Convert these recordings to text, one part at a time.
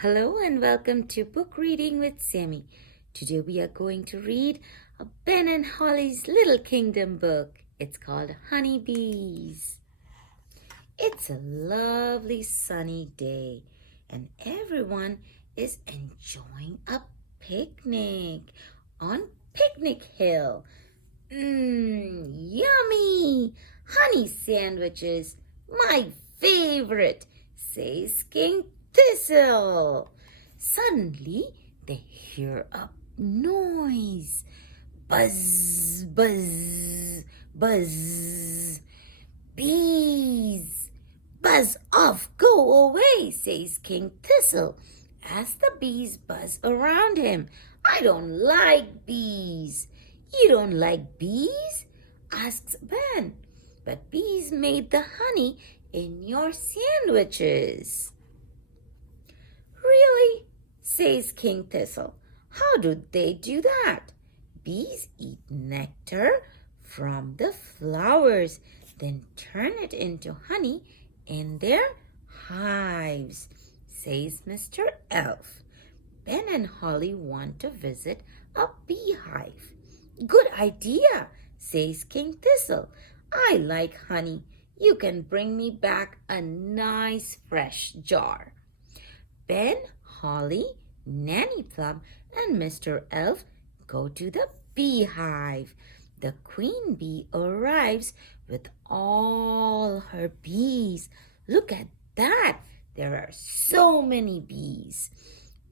Hello and welcome to Book Reading with Sammy. Today we are going to read a Ben and Holly's Little Kingdom book. It's called Honeybees. It's a lovely sunny day and everyone is enjoying a picnic on Picnic Hill. Yummy! Honey sandwiches, my favorite, says King Thistle. Suddenly, they hear a noise. Buzz, buzz, buzz. Bees! Buzz off, go away, says King Thistle as the bees buzz around him. I don't like bees. You don't like bees? Asks Ben. But bees made the honey in your sandwiches. Really? Says King Thistle. How do they do that? Bees eat nectar from the flowers, then turn it into honey in their hives, says Mr. Elf. Ben and Holly want to visit a beehive. Good idea, says King Thistle. I like honey. You can bring me back a nice fresh jar. Ben, Holly, Nanny Plum, and Mr. Elf go to the beehive. The queen bee arrives with all her bees. Look at that! There are so many bees.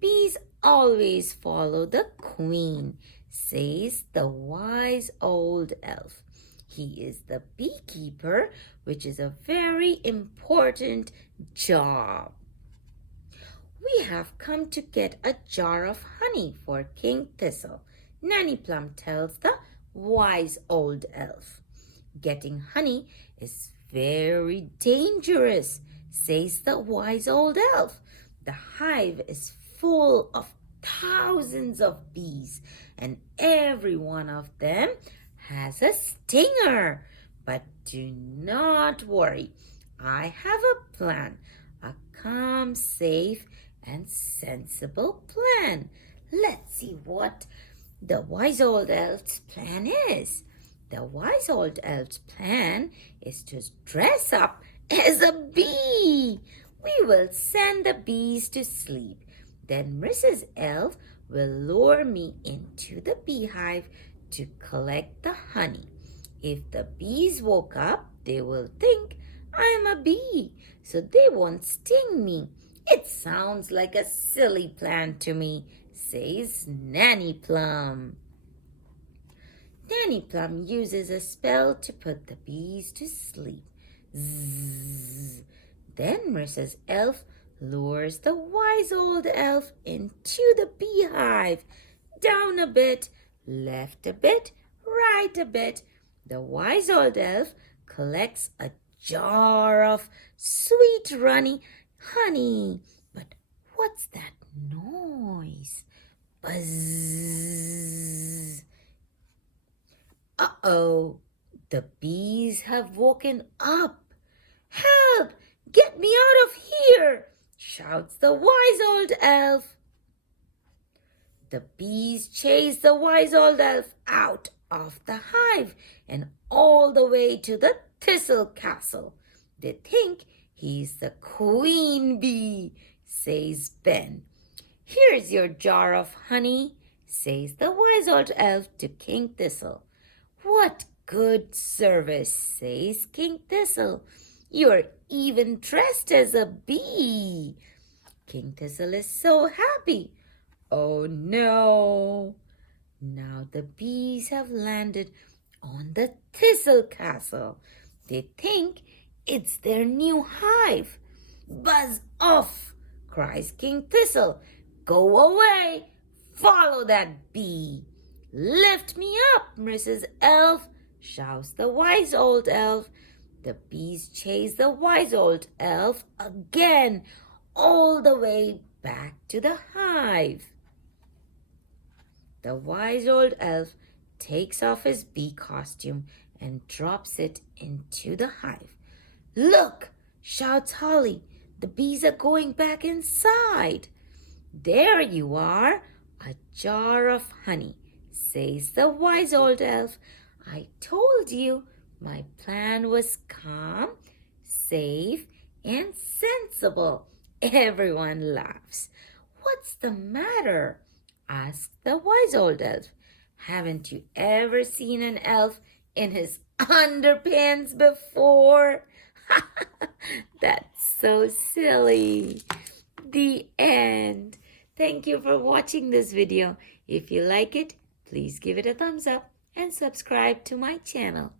Bees always follow the queen, says the wise old elf. He is the beekeeper, which is a very important job. We have come to get a jar of honey for King Thistle, Nanny Plum tells the wise old elf. Getting honey is very dangerous, says the wise old elf. The hive is full of thousands of bees, and every one of them has a stinger. But do not worry, I have a plan, a calm, safe, and sensible plan. Let's see what the wise old elf's plan is. The wise old elf's plan is to dress up as a bee. We will send the bees to sleep. Then Mrs. Elf will lure me into the beehive to collect the honey. If the bees woke up, they will think I'm a bee, so they won't sting me. It sounds like a silly plan to me, says Nanny Plum. Nanny Plum uses a spell to put the bees to sleep. Zzz. Then Mrs. Elf lures the wise old elf into the beehive. Down a bit, left a bit, right a bit. The wise old elf collects a jar of sweet runny honey. But what's that noise? Buzz. Uh-oh, the bees have woken up. Help! Get me out of here! Shouts the wise old elf. The bees chase the wise old elf out of the hive and all the way to the Thistle Castle. They think he's the queen bee, says Ben. Here's your jar of honey, says the wise old elf to King Thistle. What good service, says King Thistle. You're even dressed as a bee. King Thistle is so happy. Oh no! Now the bees have landed on the Thistle Castle. They think it's their new hive. Buzz off, cries King Thistle. Go away, follow that bee. Lift me up, Mrs. Elf, shouts the wise old elf. The bees chase the wise old elf again, all the way back to the hive. The wise old elf takes off his bee costume and drops it into the hive. Look, shouts Holly, the bees are going back inside. "There you are, a jar of honey," says the wise old elf. "I told you my plan was calm, safe, and sensible." Everyone laughs. "What's the matter?" asks the wise old elf. "Haven't you ever seen an elf in his underpants before?" That's so silly. The end. Thank you for watching this video. If you like it, please give it a thumbs up and subscribe to my channel.